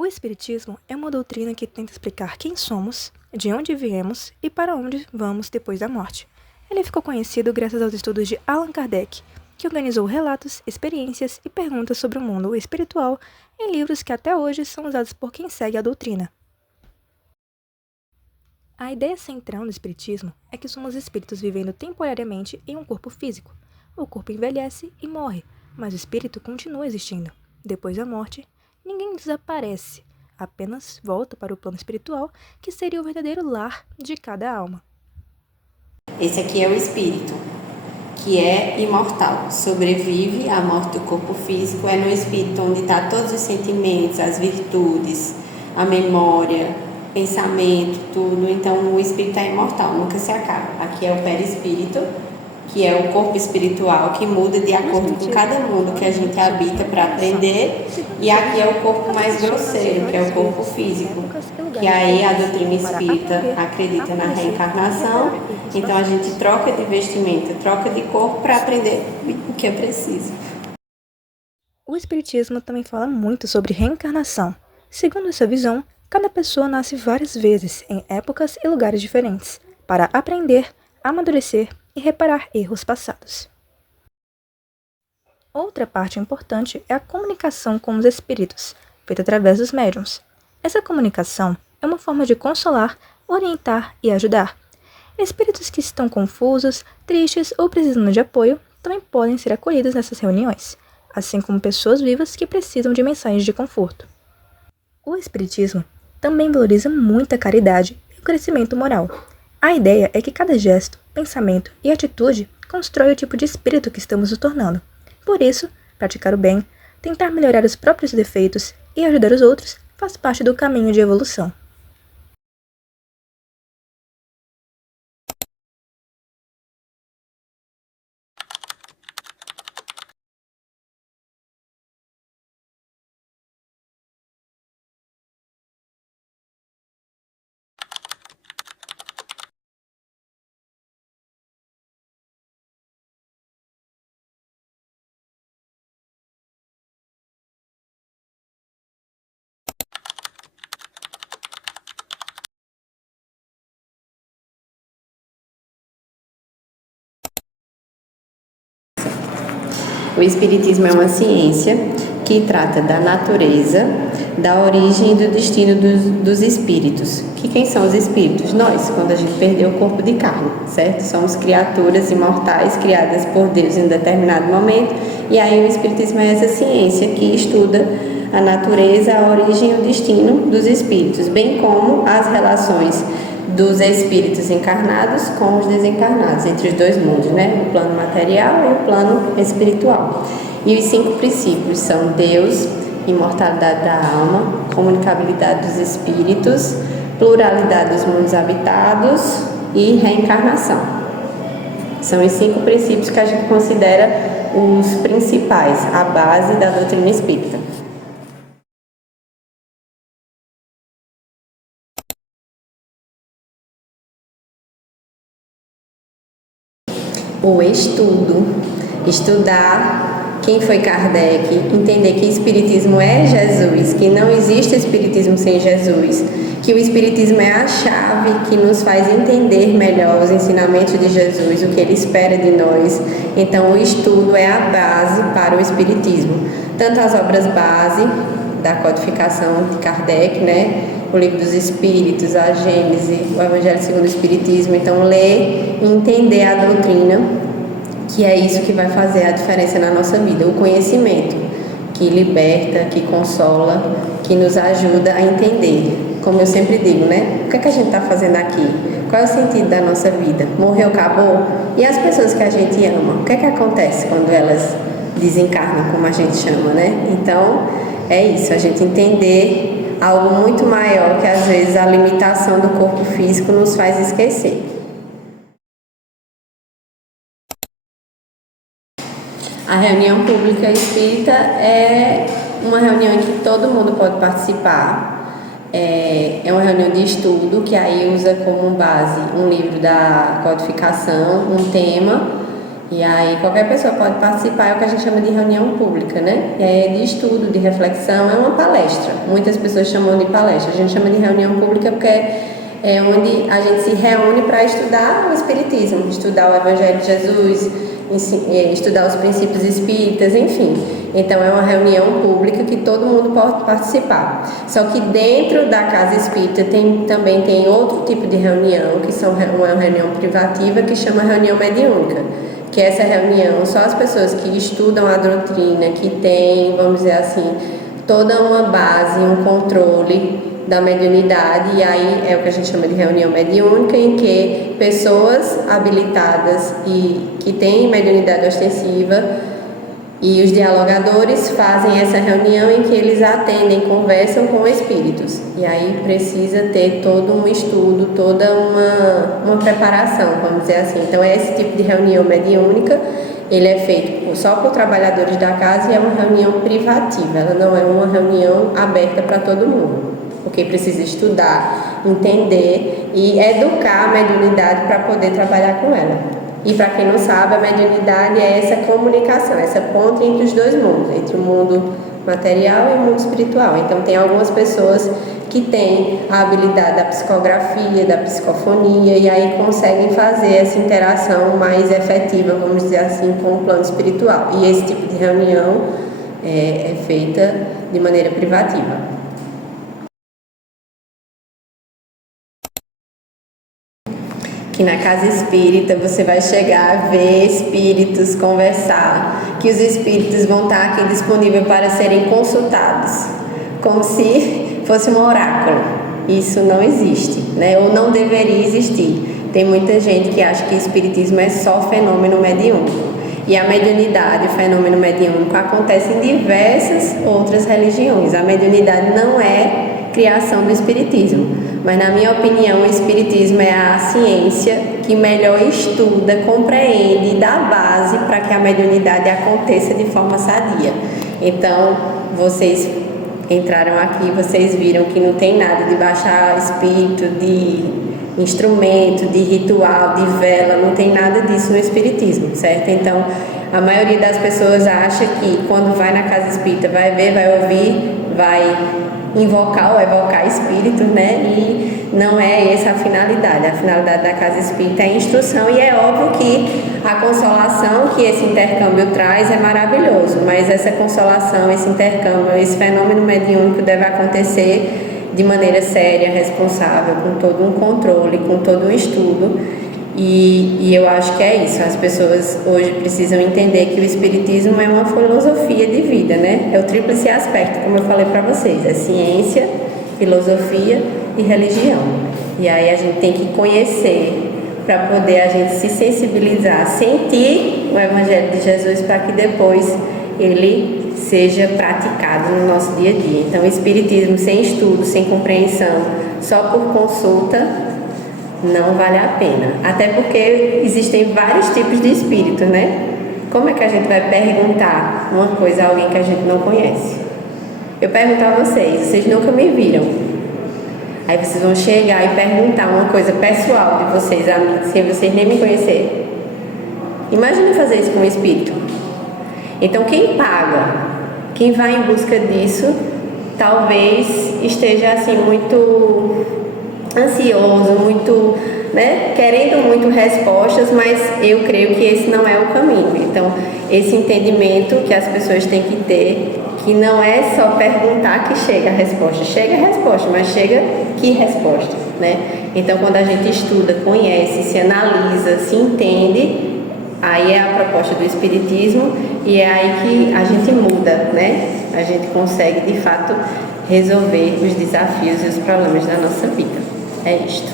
O Espiritismo é uma doutrina que tenta explicar quem somos, de onde viemos e para onde vamos depois da morte. Ele ficou conhecido graças aos estudos de Allan Kardec, que organizou relatos, experiências e perguntas sobre o mundo espiritual em livros que até hoje são usados por quem segue a doutrina. A ideia central do Espiritismo é que somos espíritos vivendo temporariamente em um corpo físico. O corpo envelhece e morre, mas o espírito continua existindo. Depois da morte, ninguém desaparece, apenas volta para o plano espiritual, que seria o verdadeiro lar de cada alma. Esse aqui é o espírito, que é imortal, sobrevive à morte do corpo físico, é no espírito onde está todos os sentimentos, as virtudes, a memória, pensamento, tudo. Então o espírito é imortal, nunca se acaba. Aqui é o perispírito, que é o corpo espiritual, que muda de acordo com cada mundo que a gente habita para aprender. E aqui é o corpo mais grosseiro, que é o corpo físico, que aí a doutrina espírita acredita na reencarnação. Então a gente troca de vestimenta, troca de corpo para aprender o que é preciso. O Espiritismo também fala muito sobre reencarnação. Segundo essa visão, cada pessoa nasce várias vezes, em épocas e lugares diferentes, para aprender, amadurecer e reparar erros passados. Outra parte importante é a comunicação com os espíritos, feita através dos médiuns. Essa comunicação é uma forma de consolar, orientar e ajudar. Espíritos que estão confusos, tristes ou precisando de apoio também podem ser acolhidos nessas reuniões, assim como pessoas vivas que precisam de mensagens de conforto. O Espiritismo também valoriza muito a caridade e o crescimento moral. A ideia é que cada gesto, pensamento e atitude constrói o tipo de espírito que estamos nos tornando. Por isso, praticar o bem, tentar melhorar os próprios defeitos e ajudar os outros faz parte do caminho de evolução. O Espiritismo é uma ciência que trata da natureza, da origem e do destino dos espíritos. Quem são os espíritos? Nós, quando a gente perdeu o corpo de carne, certo? Somos criaturas imortais criadas por Deus em um determinado momento, e aí o Espiritismo é essa ciência que estuda a natureza, a origem e o destino dos espíritos, bem como as relações dos espíritos encarnados com os desencarnados, entre os dois mundos, né? O plano material e o plano espiritual. E os 5 princípios são Deus, imortalidade da alma, comunicabilidade dos espíritos, pluralidade dos mundos habitados e reencarnação. São os 5 princípios que a gente considera os principais, a base da doutrina espírita. O estudo, estudar quem foi Kardec, entender que Espiritismo é Jesus, que não existe Espiritismo sem Jesus, que o Espiritismo é a chave que nos faz entender melhor os ensinamentos de Jesus, o que ele espera de nós. Então, o estudo é a base para o Espiritismo. Tanto as obras base da codificação de Kardec, né? O Livro dos Espíritos, a Gênese, o Evangelho segundo o Espiritismo. Então, ler e entender a doutrina, que é isso que vai fazer a diferença na nossa vida. O conhecimento, que liberta, que consola, que nos ajuda a entender. Como eu sempre digo, né? O que é que a gente está fazendo aqui? Qual é o sentido da nossa vida? Morreu, acabou? E as pessoas que a gente ama? O que é que acontece quando elas desencarnam, como a gente chama, né? Então, é isso, a gente entender algo muito maior que às vezes a limitação do corpo físico nos faz esquecer. A reunião pública espírita é uma reunião em que todo mundo pode participar. É uma reunião de estudo que aí usa como base um livro da codificação, um tema, E aí qualquer pessoa pode participar, é o que a gente chama de reunião pública, né? E aí é de estudo, de reflexão, é uma palestra. Muitas pessoas chamam de palestra, a gente chama de reunião pública porque é onde a gente se reúne para estudar o Espiritismo, estudar o Evangelho de Jesus, estudar os princípios espíritas, enfim. Então é uma reunião pública que todo mundo pode participar. Só que dentro da casa espírita também tem outro tipo de reunião, que são uma reunião privativa, que chama reunião mediúnica. Que essa reunião, só as pessoas que estudam a doutrina, que têm, vamos dizer assim, toda uma base, um controle da mediunidade, e aí é o que a gente chama de reunião mediúnica, em que pessoas habilitadas e que têm mediunidade ostensiva e os dialogadores fazem essa reunião em que eles atendem, conversam com espíritos. E aí precisa ter todo um estudo, toda uma preparação, vamos dizer assim. Então esse tipo de reunião mediúnica, ele é feito só por trabalhadores da casa e é uma reunião privativa, ela não é uma reunião aberta para todo mundo. Porque precisa estudar, entender e educar a mediunidade para poder trabalhar com ela. E para quem não sabe, a mediunidade é essa comunicação, essa ponte entre os dois mundos, entre o mundo material e o mundo espiritual. Então tem algumas pessoas que têm a habilidade da psicografia, da psicofonia, e aí conseguem fazer essa interação mais efetiva, vamos dizer assim, com o plano espiritual. E esse tipo de reunião é feita de maneira privativa. Que na casa espírita você vai chegar a ver espíritos, conversar, que os espíritos vão estar aqui disponíveis para serem consultados, como se fosse um oráculo. Isso não existe, né? Ou não deveria existir. Tem muita gente que acha que o espiritismo é só fenômeno mediúnico. E a mediunidade, o fenômeno mediúnico, acontece em diversas outras religiões. A mediunidade não é criação do espiritismo, mas na minha opinião o espiritismo é a ciência que melhor estuda, compreende e dá base para que a mediunidade aconteça de forma sadia. Então vocês entraram aqui, vocês viram que não tem nada de baixar espírito, de instrumento, de ritual, de vela, não tem nada disso no espiritismo, certo? Então a maioria das pessoas acha que quando vai na casa espírita vai ver, vai ouvir, vai invocar ou evocar espíritos, né? E não é essa a finalidade. A finalidade da casa espírita é instrução, e é óbvio que a consolação que esse intercâmbio traz é maravilhoso, mas essa consolação, esse intercâmbio, esse fenômeno mediúnico deve acontecer de maneira séria, responsável, com todo um controle, com todo um estudo. E eu acho que é isso, as pessoas hoje precisam entender que o espiritismo é uma filosofia de vida, né? É o tríplice aspecto, como eu falei para vocês, é ciência, filosofia e religião. E aí a gente tem que conhecer para poder a gente se sensibilizar, sentir o Evangelho de Jesus para que depois ele seja praticado no nosso dia a dia. Então o espiritismo sem estudo, sem compreensão, só por consulta, não vale a pena, até porque existem vários tipos de espírito, né? Como é que a gente vai perguntar uma coisa a alguém que a gente não conhece? Eu pergunto a vocês nunca me viram. Aí vocês vão chegar e perguntar uma coisa pessoal de vocês a mim, sem vocês nem me conhecerem. Imagine fazer isso com um espírito. Então quem paga, quem vai em busca disso, talvez esteja assim muito ansioso, muito, né, querendo muito respostas, mas eu creio que esse não é o caminho. Então, esse entendimento que as pessoas têm que ter, que não é só perguntar que chega a resposta, mas chega que resposta, né? Então, quando a gente estuda, conhece, se analisa, se entende, aí é a proposta do espiritismo e é aí que a gente muda, né? A gente consegue, de fato, resolver os desafios e os problemas da nossa vida. É isto.